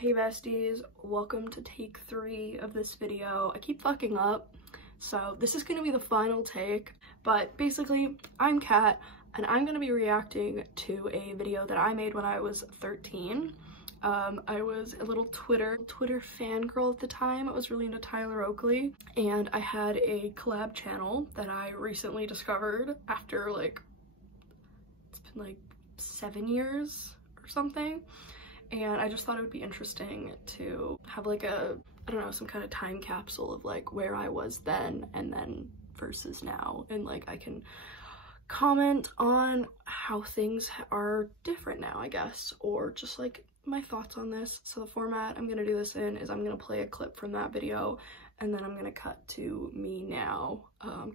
Hey besties, welcome to take 3 of this video. I keep fucking up, so this is gonna be the final take, but basically, I'm Kat, and I'm gonna be reacting to a video that I made when I was 13. I was a little Twitter fangirl at the time. I was really into Tyler Oakley, and I had a collab channel that I recently discovered after it's been like 7 years or something. And I just thought it would be interesting to have like a, I don't know, some kind of time capsule of like where I was then and then versus now. And like I can comment on how things are different now, I guess, or just like my thoughts on this. So the format I'm gonna do this in is I'm gonna play a clip from that video and then I'm gonna cut to me now,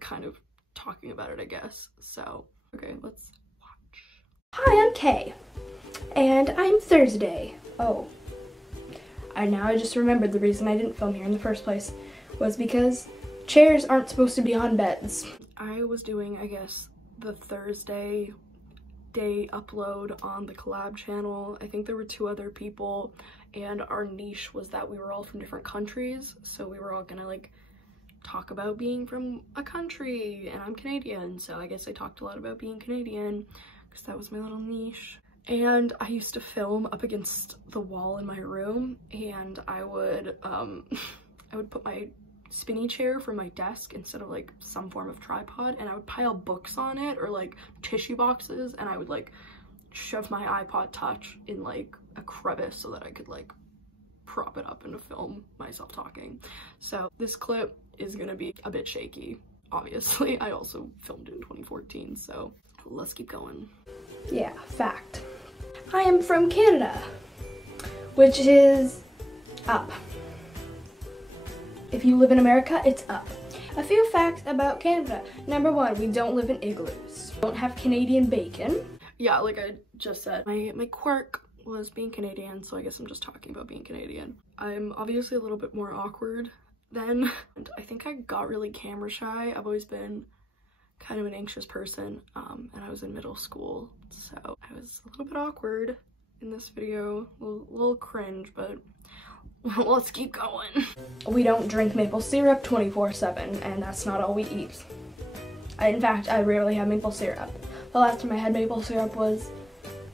kind of talking about it, I guess. So, okay, let's watch. Hi, I'm Kay. And I'm Thursday. Oh. I just remembered the reason I didn't film here in the first place was because chairs aren't supposed to be on beds. I was doing, I guess, the Thursday day upload on the collab channel. I think there were 2 other people, and our niche was that we were all from different countries, so we were all gonna like talk about being from a country, and I'm Canadian, so I guess I talked a lot about being Canadian because that was my little niche. And I used to film up against the wall in my room, and I would put my spinny chair for my desk instead of like some form of tripod, and I would pile books on it or like tissue boxes, and I would like shove my iPod Touch in like a crevice so that I could like prop it up and film myself talking. So this clip is gonna be a bit shaky, obviously. I also filmed in 2014, so let's keep going. Yeah, fact. I am from Canada, which is up. If you live in America, it's up. A few facts about Canada. Number 1, we don't live in igloos. We don't have Canadian bacon. Yeah, like I just said, my quirk was being Canadian, so I guess I'm just talking about being Canadian. I'm obviously a little bit more awkward then, and I think I got really camera shy. I've always been kind of an anxious person, and I was in middle school, so I was a little bit awkward in this video, a little cringe, but let's keep going. We don't drink maple syrup 24/7, and that's not all we eat. In fact, I rarely have maple syrup. The last time I had maple syrup was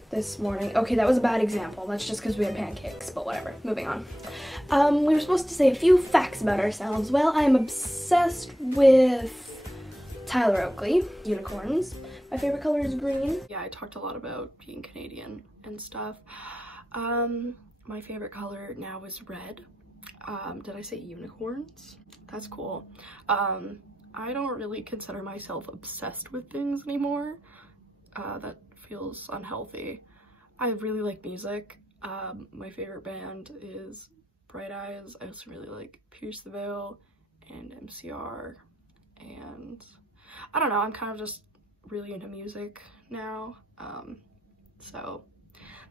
this morning. Okay, that was a bad example. That's just because we had pancakes, but whatever. Moving on. We were supposed to say a few facts about ourselves. Well, I am obsessed with Tyler Oakley, unicorns. My favorite color is green. Yeah, I talked a lot about being Canadian and stuff. My favorite color now is red. Did I say unicorns? That's cool. I don't really consider myself obsessed with things anymore. That feels unhealthy. I really like music. My favorite band is Bright Eyes. I also really like Pierce the Veil and MCR, and I don't know, I'm kind of just really into music now. So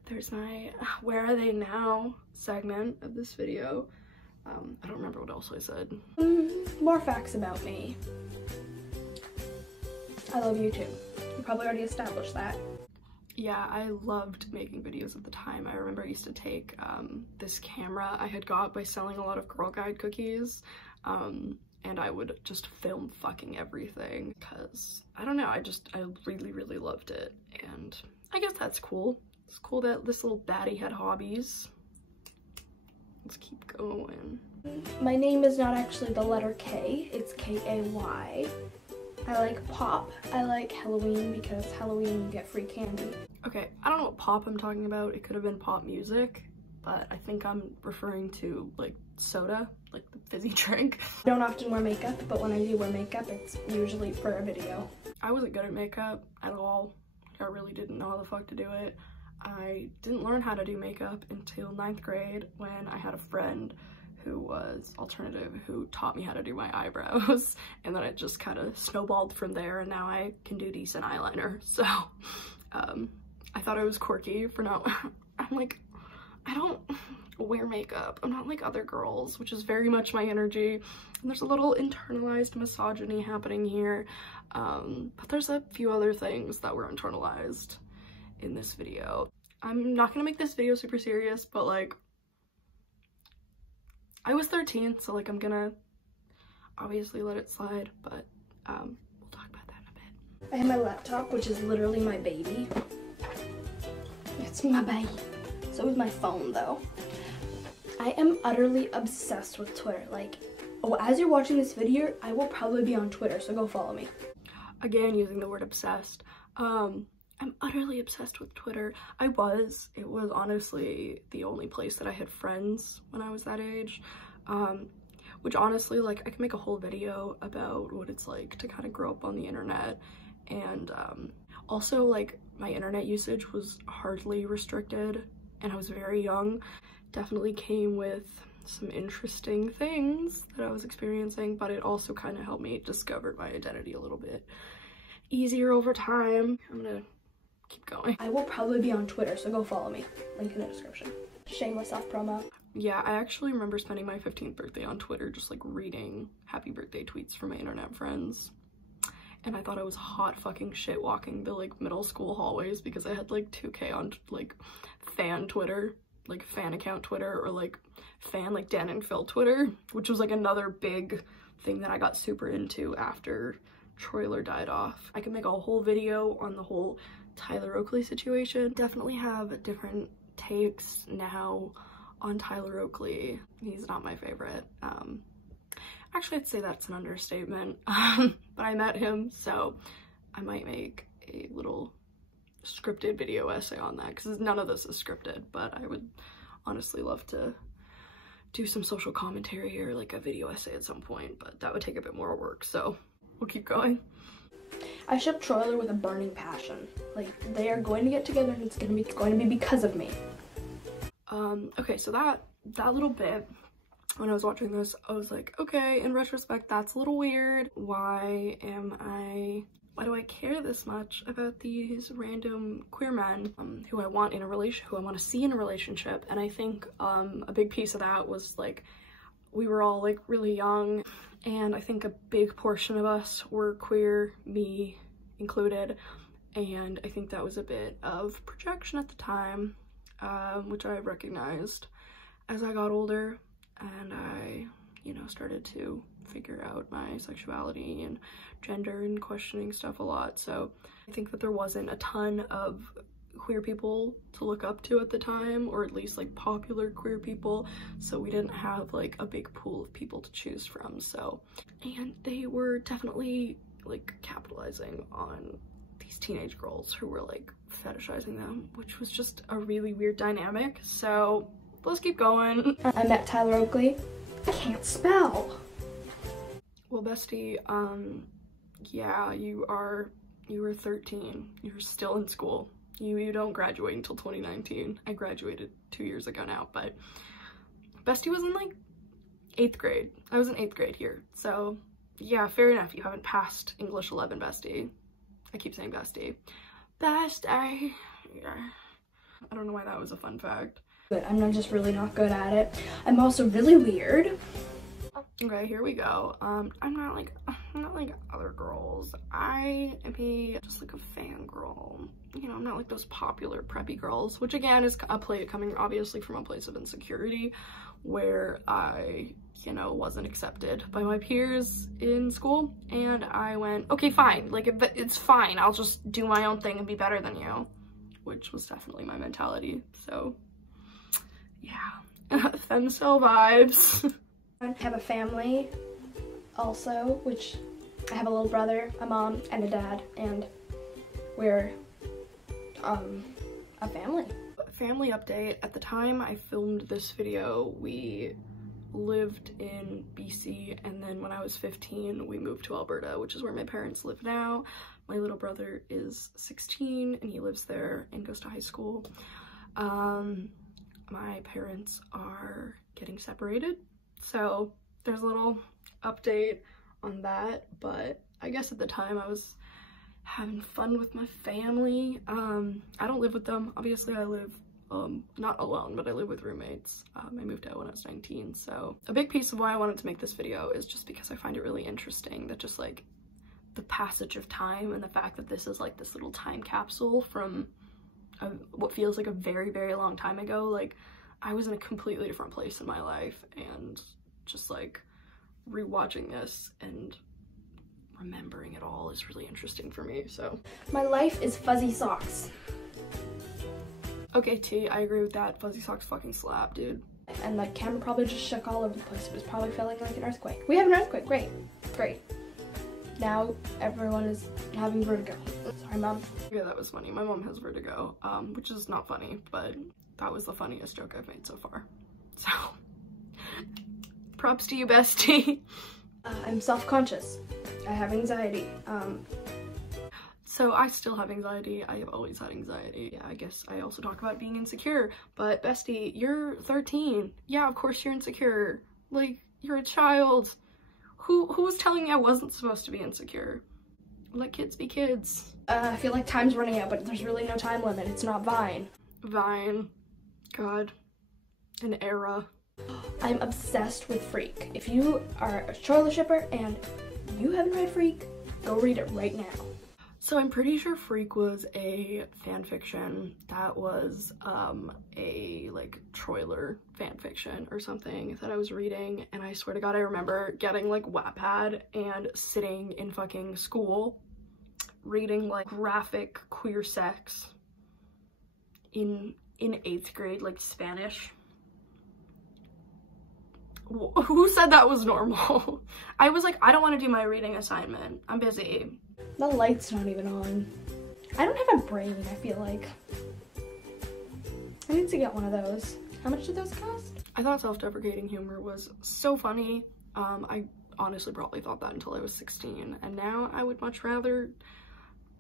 there's my Where Are They Now segment of this video. I don't remember what else I said. More facts about me. I love YouTube. You probably already established that. Yeah, I loved making videos at the time. I remember I used to take this camera I had got by selling a lot of Girl Guide cookies, and I would just film fucking everything because, I don't know, I really loved it, and I guess that's cool. It's cool that this little baddie had hobbies. Let's keep going. My name is not actually the letter K, it's K-A-Y. I like pop. I like Halloween because Halloween you get free candy. Okay, I don't know what pop I'm talking about. It could have been pop music, but I think I'm referring to like soda, like the fizzy drink. I don't often wear makeup, but when I do wear makeup, it's usually for a video. I wasn't good at makeup at all. I really didn't know how the fuck to do it. I didn't learn how to do makeup until 9th grade when I had a friend who was alternative who taught me how to do my eyebrows, and then it just kind of snowballed from there, and now I can do decent eyeliner. So I thought I was quirky for not I'm like, I don't wear makeup. I'm not like other girls, which is very much my energy. And there's a little internalized misogyny happening here, but there's a few other things that were internalized in this video. I'm not gonna make this video super serious, but like, I was 13, so like I'm gonna obviously let it slide, but we'll talk about that in a bit. I have my laptop, which is literally my baby. It's my baby. So is my phone though. I am utterly obsessed with Twitter. Like, oh, as you're watching this video, I will probably be on Twitter, so go follow me. Again, using the word obsessed. I'm utterly obsessed with Twitter. It was honestly the only place that I had friends when I was that age. Which honestly, like, I can make a whole video about what it's like to kind of grow up on the internet. And also, like, my internet usage was hardly restricted, and I was very young. Definitely came with some interesting things that I was experiencing, but it also kind of helped me discover my identity a little bit easier over time. I'm gonna keep going. I will probably be on Twitter, so go follow me. Link in the description. Shameless self-promo. Yeah, I actually remember spending my 15th birthday on Twitter just like reading happy birthday tweets from my internet friends. And I thought I was hot fucking shit walking the like middle school hallways because I had like 2K on like fan Twitter, like fan account Twitter, or like fan like Dan and Phil Twitter, which was like another big thing that I got super into after Troyler died off. I could make a whole video on the whole Tyler Oakley situation. Definitely have different takes now on Tyler Oakley. He's not my favorite. Actually, I'd say that's an understatement. But I met him, so I might make a little scripted video essay on that, because none of this is scripted, but I would honestly love to do some social commentary or like a video essay at some point, but that would take a bit more work, so we'll keep going. I ship Troyler with a burning passion. Like, they are going to get together and it's going to be because of me. Okay, so that little bit, when I was watching this, I was like, okay, in retrospect, that's a little weird. Why do I care this much about these random queer men who I want to see in a relationship? And I think a big piece of that was like, we were all like really young, and I think a big portion of us were queer, me included, and I think that was a bit of projection at the time, which I recognized as I got older and I, you know, started to figure out my sexuality and gender and questioning stuff a lot. So I think that there wasn't a ton of queer people to look up to at the time, or at least like popular queer people, so we didn't have like a big pool of people to choose from. So, and they were definitely like capitalizing on these teenage girls who were like fetishizing them, which was just a really weird dynamic. So let's keep going. I met Tyler Oakley. I can't spell. Well, bestie, yeah, you were 13. You're still in school. You don't graduate until 2019. I graduated 2 years ago now, but bestie was in like 8th grade. I was in 8th grade here. So yeah, fair enough. You haven't passed English 11, bestie. I keep saying bestie. Bestie. Yeah. I don't know why that was a fun fact. But I'm just really not good at it. I'm also really weird. Okay, here we go. I'm not like other girls. I am just like a fangirl. You know, I'm not like those popular preppy girls, which again is coming obviously from a place of insecurity, where I, you know, wasn't accepted by my peers in school, and I went, okay, fine, like it's fine, I'll just do my own thing and be better than you, which was definitely my mentality. So yeah, femcel vibes. I have a family also, which I have a little brother, a mom, and a dad, and we're a family. Family update. At the time I filmed this video, we lived in BC, and then when I was 15 we moved to Alberta, which is where my parents live now. My little brother is 16 and he lives there and goes to high school. My parents are getting separated, so there's a little update on that, but I guess at the time I was having fun with my family. I don't live with them, obviously. I live not alone, but I live with roommates. I moved out when I was 19, so a big piece of why I wanted to make this video is just because I find it really interesting that just like the passage of time and the fact that this is like this little time capsule from what feels like a very, very long time ago. Like, I was in a completely different place in my life, and just like rewatching this and remembering it all is really interesting for me. So my life is fuzzy socks. Okay, T, I agree with that. Fuzzy socks fucking slap, dude. And the camera probably just shook all over the place. It was probably feeling like an earthquake. We have an earthquake, great, great. Now everyone is having vertigo. Sorry, Mom. Yeah, that was funny. My mom has vertigo, which is not funny, but that was the funniest joke I've made so far. So, props to you, bestie. I'm self-conscious. I have anxiety. So I still have anxiety. I have always had anxiety. Yeah, I guess I also talk about being insecure, but bestie, you're 13. Yeah, of course you're insecure. Like, you're a child. Who was telling me I wasn't supposed to be insecure? Let kids be kids. I feel like time's running out, but there's really no time limit. It's not Vine. Vine. God. An era. I'm obsessed with Freak. If you are a Troyler shipper and you haven't read Freak, go read it right now. So I'm pretty sure Freak was a fanfiction that was a like troyler fanfiction or something that I was reading, and I swear to God I remember getting like Wattpad and sitting in fucking school reading like graphic queer sex in 8th grade, like Spanish. Who said that was normal? I was like, I don't want to do my reading assignment. I'm busy. The light's not even on. I don't have a brain, I feel like. I need to get one of those. How much did those cost? I thought self-deprecating humor was so funny. I honestly probably thought that until I was 16, and now I would much rather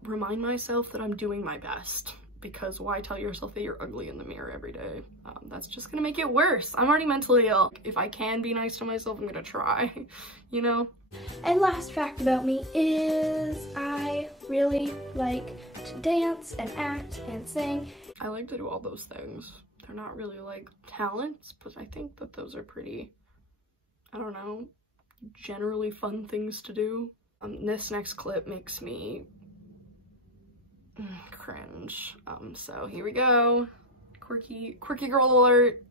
remind myself that I'm doing my best, because why tell yourself that you're ugly in the mirror every day? That's just gonna make it worse. I'm already mentally ill. If I can be nice to myself, I'm gonna try, you know? And last fact about me is I really like to dance and act and sing. I like to do all those things. They're not really like talents, but I think that those are pretty, I don't know, generally fun things to do. This next clip makes me cringe. So here we go. Quirky girl alert.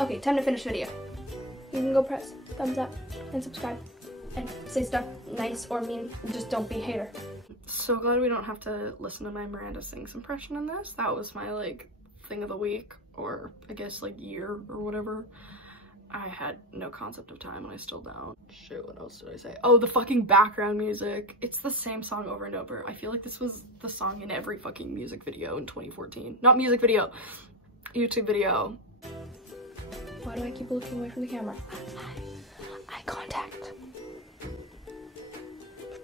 Okay, time to finish video. You can go press thumbs up and subscribe and say stuff nice or mean. Just don't be a hater. So glad we don't have to listen to my Miranda Sings impression in this. That was my like thing of the week, or I guess like year or whatever. I had no concept of time and I still don't. Shoot, what else did I say? Oh, the fucking background music. It's the same song over and over. I feel like this was the song in every fucking music video in 2014. Not music video, YouTube video. Why do I keep looking away from the camera? Eye contact.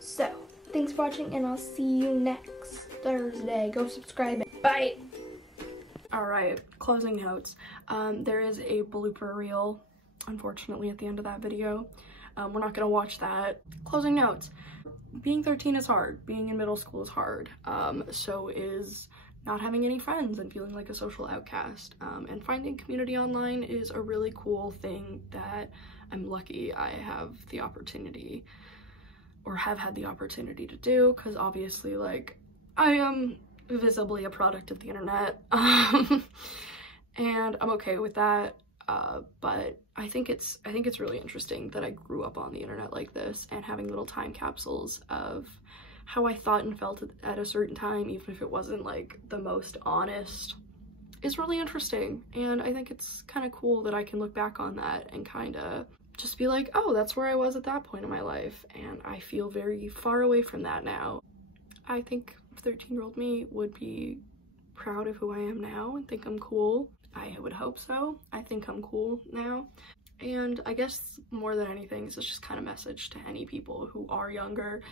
So, thanks for watching and I'll see you next Thursday. Go subscribe. Bye! Alright, closing notes. There is a blooper reel, unfortunately, at the end of that video. We're not gonna watch that. Closing notes. Being 13 is hard. Being in middle school is hard. So is not having any friends and feeling like a social outcast. And finding community online is a really cool thing that I'm lucky I have the opportunity, or have had the opportunity to do, because obviously, like, I am visibly a product of the internet. And I'm okay with that. But I think it's really interesting that I grew up on the internet like this, and having little time capsules of how I thought and felt at a certain time, even if it wasn't like the most honest, is really interesting. And I think it's kind of cool that I can look back on that and kind of just be like, oh, that's where I was at that point in my life, and I feel very far away from that now. I think 13-year-old me would be proud of who I am now and think I'm cool. I would hope so. I think I'm cool now. And I guess more than anything, it's just kind of message to any people who are younger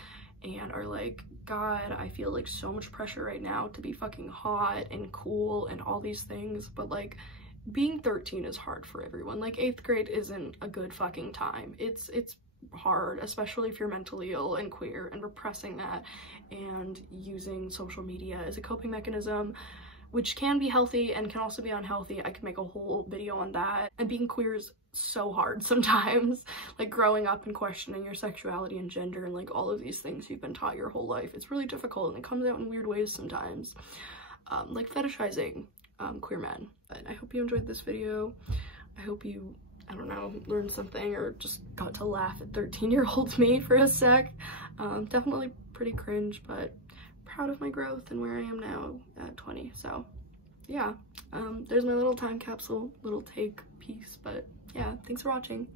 and are like, God, I feel like so much pressure right now to be fucking hot and cool and all these things, but like being 13 is hard for everyone. Like 8th grade isn't a good fucking time. It's hard, especially if you're mentally ill and queer, and repressing that and using social media as a coping mechanism, which can be healthy and can also be unhealthy. I could make a whole video on that. And being queer is so hard sometimes. Like growing up and questioning your sexuality and gender and like all of these things you've been taught your whole life. It's really difficult and it comes out in weird ways sometimes. Like fetishizing queer men. But I hope you enjoyed this video. I hope you, I don't know, learned something or just got to laugh at 13-year-old me for a sec. Definitely pretty cringe, but proud of my growth and where I am now at 20. So yeah, there's my little time capsule, little take piece. But yeah, thanks for watching.